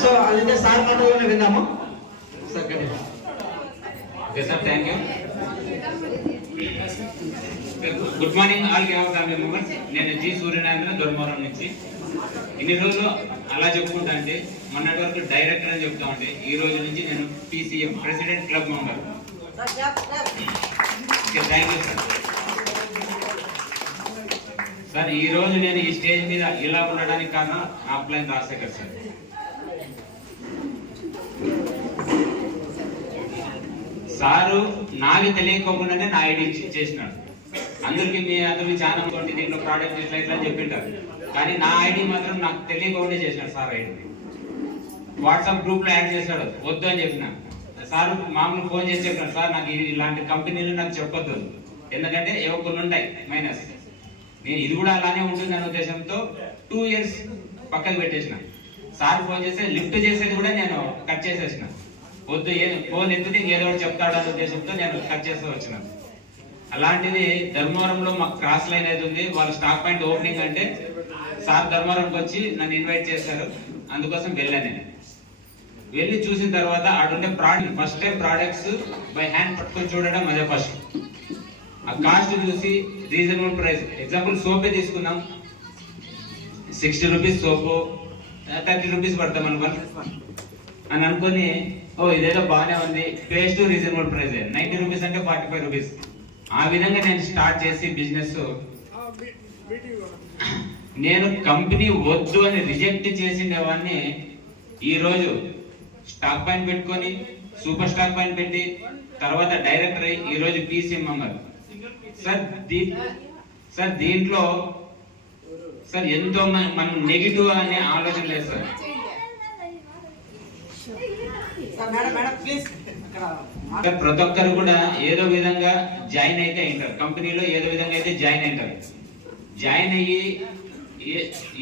So అదైతే sir మాటలోనే విన్నాము sir. Okay sir, thank you. Good morning all Keval family members. నేను జి సూర్యనారాయణ ధర్మవరం నుంచి. ఇన్ని రోజులు అలా చెప్పుకుంటా అంటే మొన్నటి వరకు డైరెక్టర్ అని చెప్తా ఉంటే ఈ రోజు నుంచి నేను PCM president club member. Thank you sir. Sir ఈ రోజు నేను ఈ స్టేజ్ మీద ఇలా ఉండడానికి కారణం ఆఫ్లైన్ రాజశేఖర్ సార్. సారు నాకు తెలియకోకుండానే నా ఐడి చేసినాడు. అందరికి మీ అందరికి చాలా ఉంటుంది దీంట్లో ప్రోడక్ట్ ఇట్లా ఇట్లా అని చెప్పింటారు, కానీ నా ఐడి మాత్రం నాకు తెలియకుండా చేసినాడు సార్. ఐడి వాట్సాప్ గ్రూప్ లో యాడ్ చేశాడు, వద్దు అని చెప్పిన. సార్ మామూలు ఫోన్ చేసి చెప్పినాడు, సార్ నాకు ఇలాంటి కంపెనీలు నాకు చెప్పొద్దు, ఎందుకంటే ఏవో కొన్ని ఉంటాయి మైనస్. నేను ఇది కూడా అలానే ఉంటుంది అనే ఉద్దేశంతో 2 years పక్కకు పెట్టేసిన. సార్ ఫోన్ చేస్తే లిఫ్ట్ చేసేది కూడా నేను కట్ చేసేసిన. వద్దు, ఫోన్ ఎత్తితే ఏదో ఒకటి చెప్తాడు అనే ఉద్దేశంతో నేను కట్ చేస్తూ వచ్చిన. అలాంటిది ధర్మవరంలో మాకు క్రాస్ లైన్ అయితే ఉంది, వాళ్ళు స్టాక్ పాయింట్ ఓపెనింగ్ అంటే సార్ ధర్మవరంకి వచ్చి నన్ను ఇన్వైట్ చేశారు, అందుకోసం వెళ్ళాను. నేను వెళ్ళి చూసిన తర్వాత ఆడుండే product first time products by hand పట్టుకొని చూడడం అదే ఫస్ట్. ఆ కాస్ట్ చూసి రీజనబుల్ ప్రైస్, ఎగ్జాంపుల్ సోపే తీసుకుందాం, 60 రూపీస్ సోపు 30 రూపీస్ పడతాం అని అనుకుని, ఓ ఇదేదో బాగానే ఉంది, పేస్ట్ రీజనబుల్ ప్రైస్ 90 రూపీస్ అంటే 45 రూపీస్. ఆ విధంగా నేను స్టార్ట్ చేసి బిజినెస్. నేను కంపెనీ వద్దు అని రిజెక్ట్ చేసిండేవాడిని ఈ రోజు స్టాక్ పాయింట్ పెట్టుకొని సూపర్ స్టాక్ పాయింట్ పెట్టి తర్వాత డైరెక్టర్ అయ్యి ఈ రోజు PCM మెంబర్. సార్ దీంట్లో సార్ ఎంతో మనం నెగిటివ్ అనే ఆలోచన లేదు సార్. ప్రతి ఒక్కరు కూడా ఏదో విధంగా జాయిన్ అయితే అయింటారు, కంపెనీలో ఏదో విధంగా అయితే జాయిన్ అయింటారు. జాయిన్ అయ్యి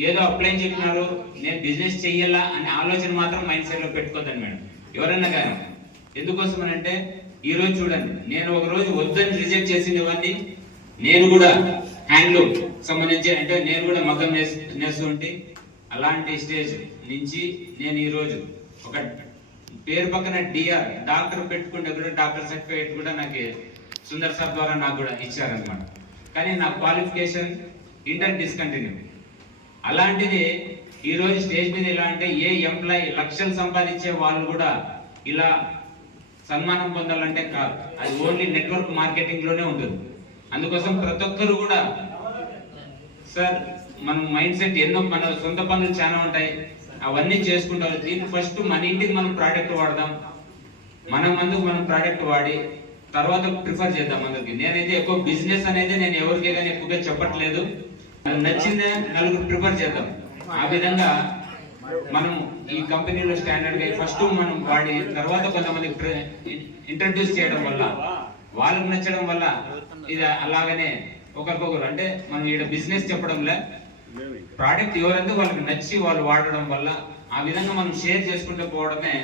ఏదో అప్లై చెప్పినారు, నేను బిజినెస్ చెయ్యాలా అనే ఆలోచన మాత్రం మైండ్ సెట్ లో పెట్టుకోద్దని మేడం ఎవరన్నా కానీ. ఎందుకోసం అని అంటే ఈ రోజు చూడండి, నేను ఒక రోజు వద్దని రిజెక్ట్ చేసినవన్నీ నేను కూడా హ్యాండ్లూమ్ సంబంధించి అంటే నేను కూడా మగ్గం నేస్తూ ఉంటే అలాంటి స్టేజ్ నుంచి నేను ఈ రోజు ఒక పేరు పక్కన DR డాక్టర్ పెట్టుకుంటే కూడా డాక్టర్ సర్టిఫికేట్ కూడా నాకు సుందర్ సార్ ద్వారా నాకు కూడా ఇచ్చారనమాట. కానీ నా క్వాలిఫికేషన్ ఇంటర్ డిస్కంటిన్యూ. అలాంటిది ఈ రోజు స్టేజ్ మీద ఎలా అంటే ఏ ఎంప్లాయీ లక్షలు సంపాదించే వాళ్ళు కూడా ఇలా సన్మానం పొందాలంటే కాదు, అది ఓన్లీ నెట్వర్క్ మార్కెటింగ్ లోనే ఉంటుంది. అందుకోసం ప్రతి ఒక్కరు కూడా సార్ మనం మైండ్ సెట్ ఎన్నో మన సొంత పనులు చాలా ఉంటాయి, అవన్నీ చేసుకుంటారు. దీన్ని ఫస్ట్ మన ఇంటికి మనం ప్రోడక్ట్ వాడదాం, అందుకు మనం ప్రోడక్ట్ వాడి తర్వాత ప్రిఫర్ చేద్దాం అందరికి. నేనైతే ఎక్కువ బిజినెస్ అనేది నేను ఎవరికి కానీ ఎక్కువగా చెప్పట్లేదు, నచ్చిందే నలుగురు ప్రిఫర్ చేద్దాం. ఆ విధంగా మనం ఈ కంపెనీలో స్టాండర్డ్ గా ఫస్ట్ మనం వాడి తర్వాత కొంతమంది ఇంట్రడ్యూస్ చేయడం వల్ల వాళ్ళకి నచ్చడం వల్ల ఇది అలాగనే ఒకరికొకరు అంటే మనం ఇక్కడ బిజినెస్ చెప్పడంలే, ప్రోడక్ట్ ఎవరైతే వాళ్ళకి నచ్చి వాళ్ళు వాడడం వల్ల ఆ విధంగా మనం షేర్ చేసుకుంటూ పోవడమే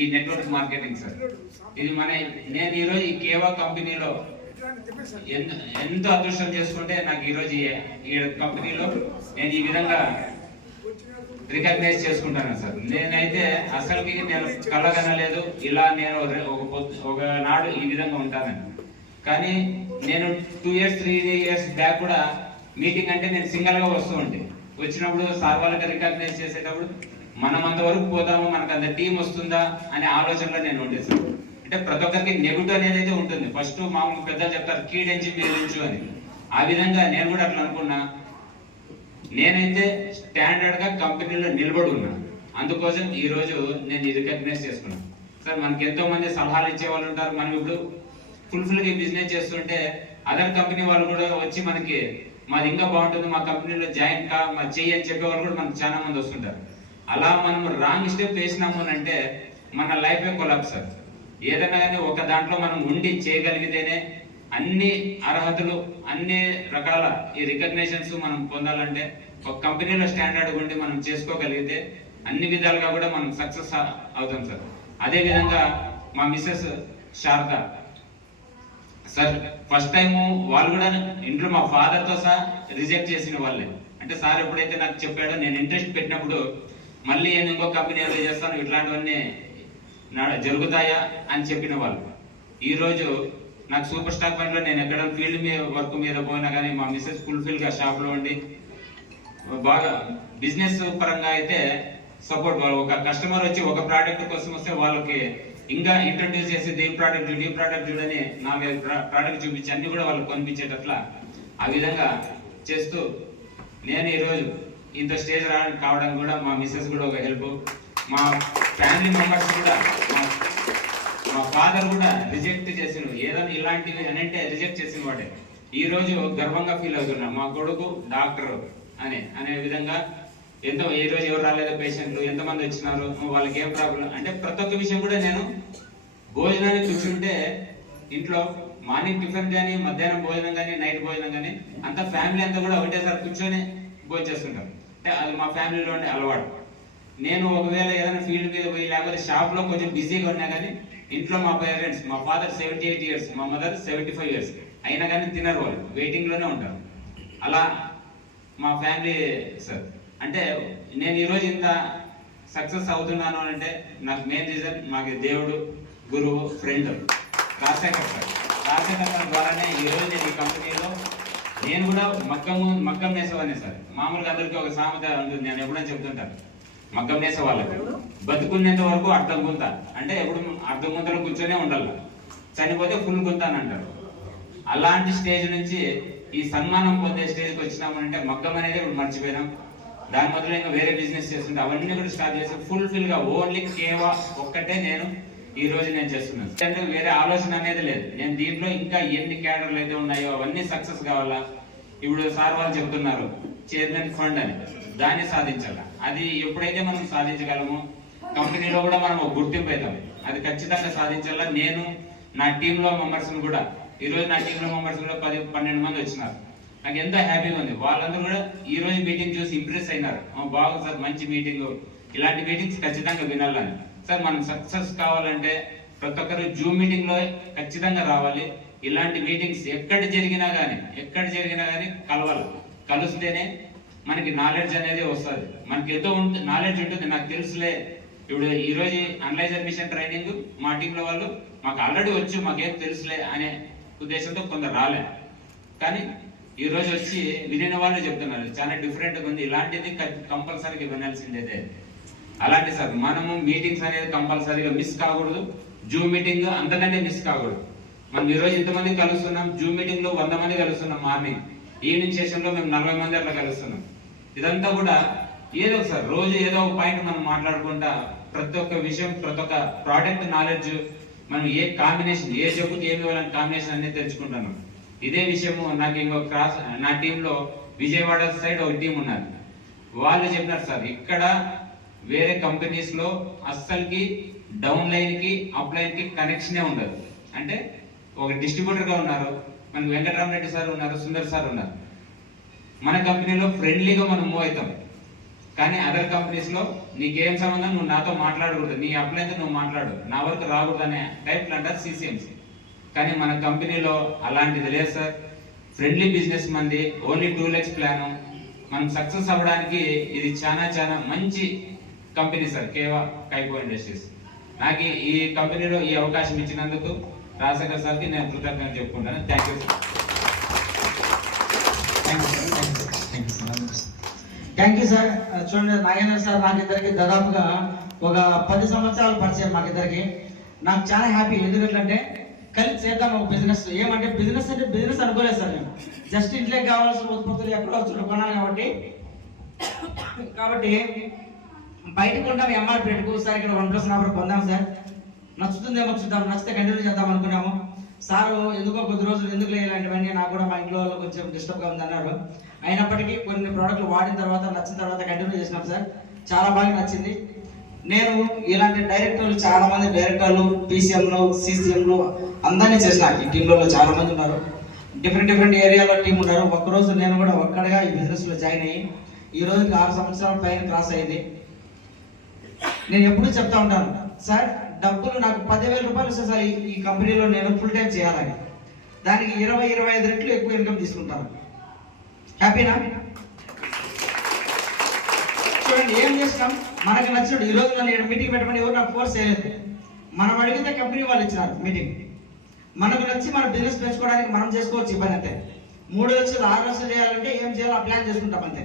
ఈ నెట్వర్క్ మార్కెటింగ్ సార్. ఇది నేను ఈరోజు ఈ కేవా కంపెనీలో ఎంతో అదృష్టం చేసుకుంటే నాకు ఈరోజు ఈ కంపెనీలో నేను ఈ విధంగా రికగ్నైజ్ చేసుకుంటాను సార్. నేనైతే అసలుకి నేను కలగనలేదు ఇలా నేను ఒక నాడు ఈ విధంగా ఉంటానని. కానీ నేను 2 years 3 years బ్యాక్ కూడా మీటింగ్ అంటే నేను సింగల్ గా వస్తూ ఉంటే వచ్చినప్పుడు సార్ వాళ్ళకి రికగ్నైజ్ చేసేటప్పుడు మనం అంతవరకు పోతాము, మనకు అంత టీం వస్తుందా అనే ఆలోచనలో నేను ఉండేది సార్. అంటే ప్రతి ఒక్కరికి నెగిటివ్ అనేది అయితే ఉంటుంది. ఫస్ట్ మామూలు పెద్దలు చెప్తారు కీడించి మీరించు అని, ఆ విధంగా నేను కూడా అట్లా అనుకున్నా. నేనైతే స్టాండర్డ్ గా కంపెనీలో నిలబడి ఉన్నా, అందుకోసం ఈ రోజు నేను రికగ్నైజ్ చేసుకున్నాను సార్. మనకి ఎంతో మంది సలహాలు ఇచ్చే వాళ్ళు ఉంటారు, మనం ఇప్పుడు ఫుల్ఫిల్ గా బిజినెస్ చేస్తుంటే అదర్ కంపెనీ వాళ్ళు కూడా వచ్చి మనకి మాది ఇంకా బాగుంటుంది, మా కంపెనీలో జాయిన్ మా చెయ్యి అని చెప్పే వాళ్ళు కూడా మనకు చాలా మంది వస్తుంటారు. అలా మనం రాంగ్ స్టెప్ వేసినాము అంటే మన లైఫ్ కొలాప్స్ సార్. ఏదైనా కానీ ఒక దాంట్లో మనం ఉండి చేయగలిగితేనే అన్ని అర్హతలు అన్ని రకాల ఈ రికగ్నిషన్స్ మనం పొందాలంటే ఒక కంపెనీలో స్టాండర్డ్ ఉండి మనం చేసుకోగలిగితే అన్ని విధాలుగా కూడా మనం సక్సెస్ అవుతాం సార్. అదే విధంగా మా Mrs Sharada sir first time వాళ్ళు కూడా ఇంట్లో మా ఫాదర్ తో సహా రిజెక్ట్ చేసిన వాళ్ళే. అంటే సార్ ఎప్పుడైతే నాకు చెప్పాడో నేను ఇంట్రెస్ట్ పెట్టినప్పుడు మళ్ళీ నేను ఇంకో కంపెనీ ఏదో చేస్తాను, ఇట్లాంటివన్నీ జరుగుతాయా అని చెప్పిన వాళ్ళు. ఈరోజు నాకు సూపర్ స్టాక్ పాయింట్లో నేను ఎక్కడ ఫీల్డ్ మీద వర్క్ మీద పోయినా కానీ మా మిస్సెస్ ఫుల్ఫిల్గా షాప్లో ఉండి బాగా బిజినెస్ పరంగా అయితే సపోర్ట్. వాళ్ళు ఒక కస్టమర్ వచ్చి ఒక ప్రోడక్ట్ కోసం వస్తే వాళ్ళకి ఇంకా ఇంట్రడ్యూస్ చేసి ఈ ప్రోడక్ట్ చూడని నా మీద ప్రోడక్ట్ చూపించి అన్ని కూడా వాళ్ళకి కొనిపించేటట్లా ఆ విధంగా చేస్తూ నేను ఈరోజు ఇంత స్టేజ్ కావడానికి కూడా మా మిస్సెస్ కూడా ఒక హెల్ప్. మా ఫ్యామిలీ మెంబర్స్ కూడా, మా ఫాదర్ కూడా రిజెక్ట్ చేసిన ఏదైనా ఇలాంటివి అని అంటే రిజెక్ట్ చేసిన వాడే. ఈ రోజు గర్వంగా ఫీల్ అవుతున్నా మా కొడుకు డాక్టర్ అనే విధంగా. ఎంతో ఈ రోజు ఎవరు రాలేదో పేషెంట్లు ఎంతమంది వచ్చినారు, వాళ్ళకి ఏం ప్రాబ్లం అంటే ప్రతి ఒక్క విషయం కూడా నేను భోజనానికి కూర్చుంటే ఇంట్లో మార్నింగ్ టిఫిన్ కానీ మధ్యాహ్నం భోజనం కానీ నైట్ భోజనం కానీ అంతా ఫ్యామిలీ అంతా కూడా ఒకటేసారి కూర్చొని భోజనం చేస్తుంటారు. అంటే అది మా ఫ్యామిలీలో ఉండే అలవాటు. నేను ఒకవేళ ఏదైనా ఫీల్డ్ మీద పోయి లేకపోతే షాప్లో కొంచెం బిజీగా ఉన్నా కానీ ఇంట్లో మా పేరెంట్స్, మా ఫాదర్ 78 years, మా మదర్ 75 years అయినా కానీ తినరు, వాళ్ళు వెయిటింగ్లోనే ఉంటారు. అలా మా ఫ్యామిలీ సార్. అంటే నేను ఈరోజు ఇంత సక్సెస్ అవుతున్నాను అంటే నాకు మెయిన్ రీజన్ మాకు దేవుడు, గురువు, friend Rajasekhar sir. Rajasekhar sir ద్వారానే ఈరోజు నేను ఈ కంపెనీలో నేను కూడా మగ్గం నేసేవాడిని సార్. మామూలుగా అందరికీ ఒక సామెత ఉంటుంది, నేను ఎప్పుడైనా చెప్తుంటాను. మగ్గం నేసే వాళ్ళకి బతుకునేంత వరకు అర్థం గుంత, అంటే ఎప్పుడు అర్థం గుంతలో కూర్చొనే ఉండాలి, చనిపోతే ఫుల్ గుంత అని అంటారు. అలాంటి స్టేజ్ నుంచి ఈ సన్మానం పొందే స్టేజ్కి వచ్చినామంటే మగ్గం అనేది ఇప్పుడు మర్చిపోయినాం. దాని మొదలు ఇంకా వేరే బిజినెస్ చేస్తుంటే అవన్నీ కూడా స్టార్ట్ చేసి ఫుల్ఫిల్ గా ఓన్లీ కేవా ఒక్కటే నేను ఈ రోజు నేను చేస్తున్నాను. అంటే వేరే ఆలోచన అనేది లేదు. నేను దీంట్లో ఇంకా ఎన్ని క్యాడర్లు అయితే ఉన్నాయో అవన్నీ సక్సెస్ కావాలా. ఇప్పుడు సార్ వాళ్ళు చెప్తున్నారు చైర్మన్ ఫండ్ అని, దాన్ని సాధించాలా. అది ఎప్పుడైతే మనం సాధించగలమో కంపెనీలో కూడా మనం ఒక గుర్తింపు అవుతాం. అది ఖచ్చితంగా సాధించాలా. నేను నా టీంలో మెంబర్స్ కూడా ఈరోజు నా టీంలో మెంబర్స్ కూడా 10-12 మంది వచ్చినారు. నాకు ఎంతో హ్యాపీగా ఉంది. వాళ్ళందరూ కూడా ఈ రోజు మీటింగ్ చూసి ఇంప్రెస్ అయినారు. బాగుంది సార్, మంచి మీటింగ్, ఇలాంటి మీటింగ్స్ ఖచ్చితంగా వినాలని. సార్ మనం సక్సెస్ కావాలంటే ప్రతి ఒక్కరు జూమ్ మీటింగ్ లో ఖచ్చితంగా రావాలి. ఇలాంటి మీటింగ్స్ ఎక్కడ జరిగినా కానీ కలవాలి. కలిస్తేనే మనకి నాలెడ్జ్ అనేది వస్తుంది. మనకి ఎంతో నాలెడ్జ్ ఉంటుంది. నాకు తెలుసులే, ఇప్పుడు ఈ రోజు అనలైజర్ మిషన్ ట్రైనింగ్ మా టీంలో వాళ్ళు మాకు ఆల్రెడీ వచ్చు, మాకేం తెలుసులే అనే ఉద్దేశంతో కొందరు రాలే, కానీ ఈ రోజు వచ్చి వినిన వాళ్ళు చెప్తున్నారు చాలా డిఫరెంట్గా ఉంది. ఇలాంటిది కంపల్సరీగా వినాల్సిందేదే. అలాంటి సార్ మనము మీటింగ్స్ అనేది కంపల్సరీగా మిస్ కాకూడదు. జూమ్ మీటింగ్ అంతకంటే మిస్ కాకూడదు. మనం ఈ రోజు ఇంతమంది కలుస్తున్నాం, జూమ్ మీటింగ్ లో 100 మంది కలుస్తున్నాం. మార్నింగ్ ఈవినింగ్ సెషన్ లో మేము 40 మంది అట్లా కలుస్తున్నాం. ఇదంతా కూడా ఏదో సార్ రోజు ఏదో ఒక పాయింట్ మనం మాట్లాడుకుంటా ప్రతి ఒక్క విషయం, ప్రతి ఒక్క ప్రోడక్ట్ నాలెడ్జ్, మనం ఏ కాంబినేషన్, ఏ జబ్బుకి ఏమి ఇవ్వాలని కాంబినేషన్ అనేది తెచ్చుకుంటాను. ఇదే విషయము నాకు ఇంకో నా టీంలో విజయవాడ సైడ్ ఒక టీం ఉన్నారు. వాళ్ళు చెప్పినారు సార్ ఇక్కడ వేరే కంపెనీస్ లో అస్సలకి డౌన్ లైన్ కి అప్ లైన్ కి కనెక్షనే ఉండదు. అంటే ఒక డిస్ట్రిబ్యూటర్ గా ఉన్నారు, మనకి వెంకటరామరెడ్డి సార్ ఉన్నారు, సుందర్ సార్ ఉన్నారు. మన కంపెనీలో ఫ్రెండ్లీగా మనం మూవ్ అవుతాం, కానీ అదర్ కంపెనీస్ లో నీకేం సంబంధం, నువ్వు నాతో మాట్లాడకూడదు, నీ అప్లైన్ నువ్వు మాట్లాడు, నా వరకు రాకూడదు అనే టైప్లు అంటారు సిసిఎంసి. కానీ మన కంపెనీలో అలాంటిది లేదు సార్. ఫ్రెండ్లీ బిజినెస్ మంది, ఓన్లీ 2 lakhs ప్లాన్. మనం సక్సెస్ అవ్వడానికి ఇది చాలా మంచి కంపెనీ సార్, కేవా కైకో ఇండస్ట్రీస్. నాకు ఈ కంపెనీలో ఈ అవకాశం ఇచ్చినందుకు రాజశేఖర్ సార్కి నేను కృతజ్ఞతలు చెప్పుకుంటాను. Thank you sir. Thank you sir. చూడండి నాగేంద్ర సార్ మాకిద్దరికి దాదాపుగా ఒక 10 సంవత్సరాలు పరిచయం మాకిద్దరికి. నాకు చాలా హ్యాపీ, ఎందుకంటే కలిసి చేద్దాం ఒక బిజినెస్. ఏమంటే బిజినెస్ అంటే బిజినెస్ అనుకోలేదు సార్. నేను జస్ట్ ఇంట్లోకి కావాల్సిన ఉత్పత్తులు ఎక్కడో కొనాలి కాబట్టి బయట కొంటాం ఎంఆర్పీ రేటుకు. సార్ ఇక్కడ 1+ ఆఫర్ పొందాం సార్, నచ్చుతుందేమో చూద్దాం, నచ్చితే కంటిన్యూ చేద్దాం అనుకున్నాము. సారు ఎందుకో కొద్ది రోజులు ఎందుకు ఇలాంటివన్నీ, నాకు కూడా మా ఇంట్లో వాళ్ళు కొంచెం డిస్టర్బ్గా ఉంది అన్నారు. అయినప్పటికీ కొన్ని ప్రోడక్ట్లు వాడిన తర్వాత నచ్చిన తర్వాత కంటిన్యూ చేసినాం సార్. చాలా బాగా నచ్చింది. నేను ఇలాంటి డైరెక్టర్లు, చాలా మంది డైరెక్టర్లు, పీసీఎంలు, సీసీఎంలు అందరినీ చేసిన. ఈ టీంలో చాలా మంది ఉన్నారు, డిఫరెంట్ ఏరియాలో టీం ఉన్నారు. ఒక్కరోజు నేను కూడా ఒక్కడిగా ఈ బిజినెస్లో జాయిన్ అయ్యి ఈ రోజుకి 6 సంవత్సరాల పైన క్రాస్ అయ్యింది. నేను ఎప్పుడూ చెప్తా ఉంటాను సార్, డబ్బులు నాకు 10,000 రూపాయలు వస్తే సార్ ఈ కంపెనీలో నేను ఫుల్ టైం చేయాలని, దానికి 20-25 రెట్లు ఎక్కువ ఇన్కమ్ తీసుకుంటాను. హ్యాపీనా? చూడండి ఏం చేసినాం, మనకు నచ్చినట్టు ఈ రోజు నన్ను మీటింగ్ పెట్టమని ఎవరు నాకు ఫోర్స్ చేయలేదు. మనం అడిగితే కంపెనీ వాళ్ళు ఇచ్చినారు మీటింగ్. మనకు నచ్చి మన బిజినెస్ పెంచుకోవడానికి మనం చేసుకోవచ్చు ఈ పని. అంతే 3 లక్షలు 6 లక్షలు చేయాలంటే ఏం చేయాలో ఆ ప్లాన్ చేసుకుంటాం అంతే.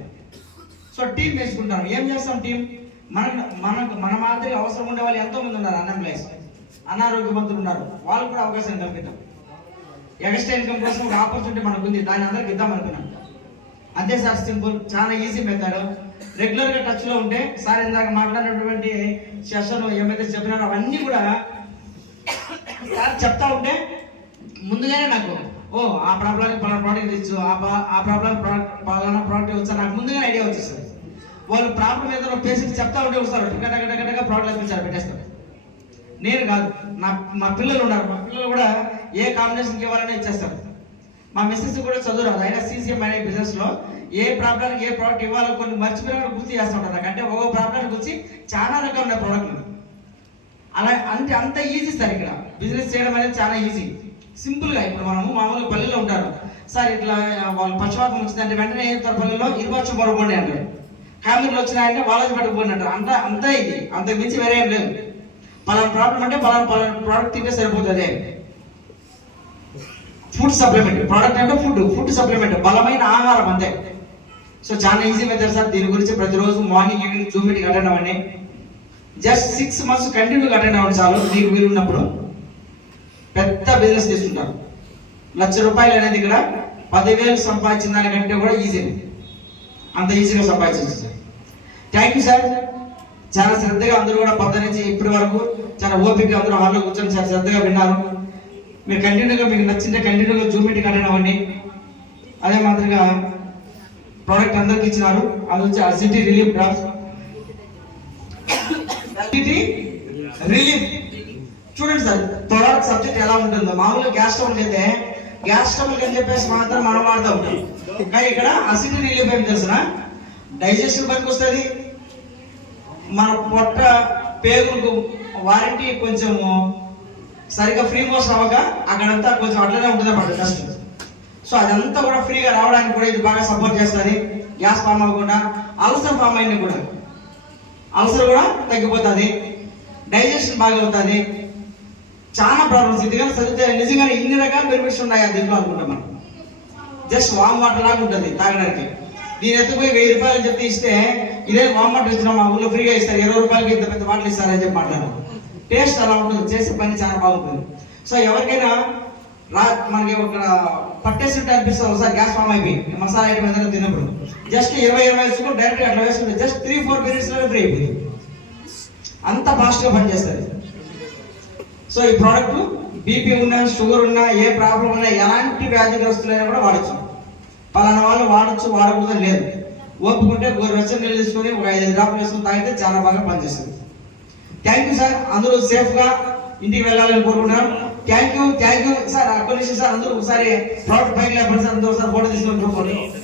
సో టీం పెంచుకుంటాం. ఏం చేస్తాం టీం? మన మాదిరి అవసరం ఉండే వాళ్ళు ఎంతో మంది ఉన్నారు. అన్ఎంప్లాయీస్, అనారోగ్యవంతులు ఉన్నారు. వాళ్ళకు కూడా అవకాశం కల్పిద్దాం. ఎక్స్ట్రా ఇన్కమ్ కోసం ఒక ఆపర్చునిటీ మనకు ఉంది, దాన్ని అందరికి ఇద్దాం అనుకున్నాం. అంతే సార్, సింపుల్, చాలా ఈజీ మెథడ్. రెగ్యులర్ గా టచ్ లో ఉంటే సార్ ఇందాక మాట్లాడినటువంటి సెషన్ ఏమైతే చెప్పినారో అవన్నీ కూడా సార్ చెప్తా ఉంటే ముందుగానే నాకు ఆ ప్రాబ్లం ప్రోడక్ట్ ఇచ్చు, ఆ ప్రాబ్లం పలానా ప్రోడక్ట్ వచ్చా నాకు ముందుగానే ఐడియా వచ్చేస్తుంది. వాళ్ళు ప్రాబ్లం ఏదో పేషెంట్ చెప్తా ఉంటే వస్తారు, గడ్డగా ప్రోడక్ట్ వేపించారు, పెట్టేస్తారు. నేను కాదు, మా పిల్లలు ఉన్నారు. మా పిల్లలు కూడా ఏ కాంబినేషన్కి ఇవ్వాలని ఇచ్చేస్తారు. మా మిస్సెస్ కూడా చదువు రాదు, అయినా సీసీఎం అనే బిజినెస్ లో ఏ ప్రాబ్లానికి ఏ ప్రోడక్ట్ ఇవ్వాలో కొన్ని మర్చిపోయినా గుర్తు చేస్తూ ఉంటారు నాకు. అంటే ఒక్కో ప్రాబ్లానికి వచ్చి చాలా రకాల ప్రోడక్ట్లు అలా అంటే అంత ఈజీ సార్. ఇక్కడ బిజినెస్ చేయడం అనేది చాలా ఈజీ, సింపుల్ గా. ఇప్పుడు మనము మామూలుగా పల్లెలో ఉంటారు సార్, ఇట్లా వాళ్ళు పక్షవాతం వచ్చిందంటే వెంటనే ఏం చెప్తారు, పల్లెలో ఇరుపక్షం పొరపోండి అంటారు. కామెరీలు వచ్చినాయంటే వాళ్ళకి పట్టుకుపోండి అంటారు. అంతా ఇది, అంతకు మించి వేరే ఏం లేదు. పలానా ప్రాబ్లం అంటే పలానా ప్రోడక్ట్ తింటే సరిపోతుంది. ఫుడ్ సప్లిమెంట్ ప్రోడక్ట్ అంటే ఫుడ్ సప్లిమెంట్, బలమైన ఆహారం అంతే. సో చాలా ఈజీ మెథడ్ సార్. దీని గురించి ప్రతిరోజు morning evening Zoom meeting attend అవ్వండి. జస్ట్ 6 months కంటిన్యూగా అటెండ్ అవ్వండి చాలు. మీకు వీలు ఉన్నప్పుడు పెద్ద బిజినెస్ తీసుకుంటారు. ₹1,00,000 అనేది ఇక్కడ 10,000 సంపాదించిన దానికంటే కూడా ఈజీ, అంత ఈజీగా సంపాదించవచ్చు సార్. Thank you sir. చాలా శ్రద్ధగా అందరూ కూడా పొద్దు నుంచి ఇప్పటి వరకు చాలా ఓపికగా అందరూ హాల్లో కూర్చొని చాలా శ్రద్ధగా విన్నారు. మీరు కంటిన్యూగా మీకు నచ్చింటే కంటిన్యూగా జూమ్ మీటింగ్ అటెండ్ అవ్వండి. అదే మాదిరిగా ప్రోడక్ట్ అందరికి ఇచ్చినారు, అది వచ్చి అసిడిటీ రిలీఫ్ డ్రాప్స్. రిలీఫ్ చూడండి సార్, ప్రోడక్ట్ సబ్జెక్ట్ ఎలా ఉంటుందో. మామూలుగా గ్యాస్ స్టవ్ అయితే గ్యాస్ స్టవ్ అని చెప్పేసి మాత్రం మనం వాడుతూ ఉంటాం. కానీ ఇక్కడ అసిడిటీ రిలీఫ్ ఏం తెలుసిన, డైజెషన్ పనికి వస్తుంది. మన పొట్ట పేగులకు వారంటీ కొంచెం సరిగ్గా ఫ్రీ మోషన్ అవ్వక అక్కడంతా కొంచెం అట్లనే ఉంటుంది అన్నమాట కష్టం. సో అదంతా కూడా ఫ్రీగా రావడానికి కూడా ఇది బాగా సపోర్ట్ చేస్తుంది. గ్యాస్ ఫామ్ అవ్వకుండా, అల్సర్ ఫామ్ అయినా కూడా అల్సర్ కూడా తగ్గిపోతుంది, డైజెషన్ బాగా అవుతుంది. చాలా ప్రాబ్లమ్స్ ఇది కానీ చదివితే నిజంగానే ఇన్ని రకాల బెనిఫిట్స్ ఉన్నాయి ఆ దీంట్లో అనుకుంటాం మనం. జస్ట్ వామ్ వాటర్ లాగా ఉంటుంది తాగడానికి. దీని ఎత్తుపోయి ₹1000 అని చెప్తే ఇస్తే ఇదే వామ్ వాటర్ ఇచ్చినా మా ఊళ్ళో ఫ్రీగా ఇస్తారు, ₹20 ఇంత పెద్ద వాటర్ ఇస్తారని చెప్పి మాట్లాడారు. టేస్ట్ అలా ఉంటుంది, చేసే పని చాలా బాగుంటుంది. సో ఎవరికైనా మనకి ఒక పట్టేసినట్టు అనిపిస్తుంది ఒకసారి గ్యాస్ ఫామ్ అయిపోయి మసాలా ఐటమ్ ఏదైనా తిన్నప్పుడు జస్ట్ 20 వేసుకుంటూ డైరెక్ట్ అట్లా వేసుకుంటే జస్ట్ 3-4 minutes లో ఫ్రీ అయిపోయింది. అంత ఫాస్ట్ గా పనిచేస్తుంది. సో ఈ ప్రోడక్ట్ బీపీ ఉన్నా, షుగర్ ఉన్నా, ఏ ప్రాబ్లం ఉన్నా, ఎలాంటి వ్యాధిగ్రస్తులైనా కూడా వాడచ్చు. పలానా వాళ్ళు వాడచ్చు వాడకూడదు లేదు. ఓపుకుంటే వెచ్చని నీళ్ళు తీసుకొని ఒక 5 డ్రాప్లు వేసుకుని తాగితే చాలా బాగా పనిచేస్తుంది. Thank you sir. అందరూ సేఫ్ గా ఇంటికి వెళ్ళాలని కోరుకుంటున్నాను. Thank you sir. అక్కడి నుంచి సార్ అందరూ ఒకసారి ప్రోడక్ట్ పైకి లేకపోతే సార్ అందరూ ఒకసారి ఫోటో తీసుకొని